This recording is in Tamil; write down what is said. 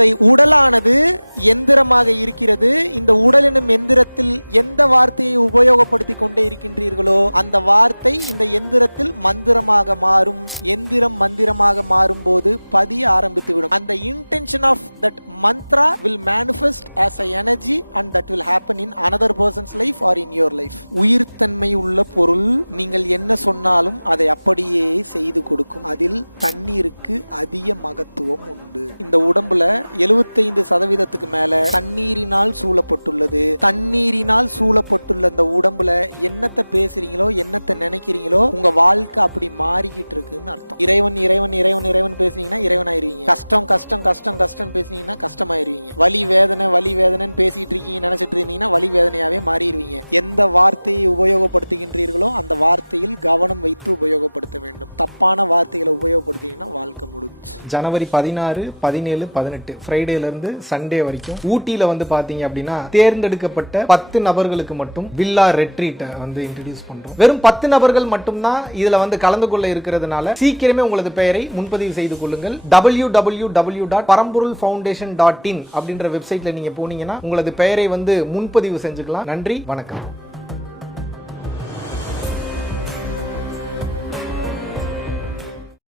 இந்த உடலானது எந்திரமாக இருக்கிறது. இந்த உடல் எனும் எந்திரத்தில் எந்த வார்த்தையை உபயோகப்படுத்தி கொண்டே இருக்கின்றீர்களோ அந்த வார்த்தை இந்த எந்திரத்தில் மந்திரமாக மாறும். எந்திரம் மந்திரமாக மாறும் போது பதிய ஆரம்பித்து விடும். அந்த intention of that mantra will manifest as a energy and that will happen in another person's life or in your life. உயிர்த்தன்மை உள்ள பொருள் நீங்கள் என்ன சொன்னாலும் அதை அப்படியே செய்து கொடுக்கும். அதில் தண்ணீருக்கு அதிக மகத்துவம் உண்டு. இந்த உடம்புல 75% மேல தண்ணீரினால் சூழப்பட்டுள்ளது. தண்ணீரினால் சூழப்பட்டுள்ள இந்த உடம்புல என்னத்தை பேசுறீங்களோ என்னத்தை நினைக்கிறீங்களோ உங்க வாழ்க்கை அப்படி மாறிக்கிட்டு இருக்குன்னு அர்த்தம். இறைவன் இறைவன் இறைவன் இறைவன் பேசுனீங்கன்னா இறைவன் ஆயிருவீங்க. கஷ்டம் கஷ்டம் கஷ்டம் கஷ்டம் பேசுனீங்கன்னா கஷ்டமாயிருவீங்க. வலி வேதனை வலி வேதனைன்னு பேசிட்டு இருக்கீங்க நினைச்சிட்டு இருந்தீங்கன்னா வலி வேதனையாவே மாறிடுவீங்க. எந்த வார்த்தையை உபயோகப்படுத்துகின்றீர்களோ அந்த வார்த்தையில் கவனம் வைத்து உபயோகப்படுத்த வேண்டும். தப்பான வார்த்தைகளை உபயோகப்படுத்திங்கன்னா வாழ்க்கை முடிஞ்சு. ஜனவரி 16, 17, 18 ஃப்ரைடேல இருந்து சண்டே வரைக்கும் ஊட்டியில வந்து பாத்தீங்க அப்படின்னா தேர்ந்தெடுக்கப்பட்ட 10 நபர்களுக்கு மட்டும் வில்லா ரெட்ரீட்டை வந்து இன்ட்ரோடியூஸ் பண்றோம். வெறும் 10 நபர்கள் மட்டும் தான் இதுல வந்து கலந்து கொள்ள இருக்கிறதுனால சீக்கிரமே உங்களது பெயரை முன்பதிவு செய்து கொள்ளுங்கள். www.paramporulfoundation.in அப்படின்ற வெப்சைட்ல நீங்க போனீங்கன்னா உங்களது பெயரை வந்து முன்பதிவு செஞ்சுக்கலாம். நன்றி, வணக்கம்.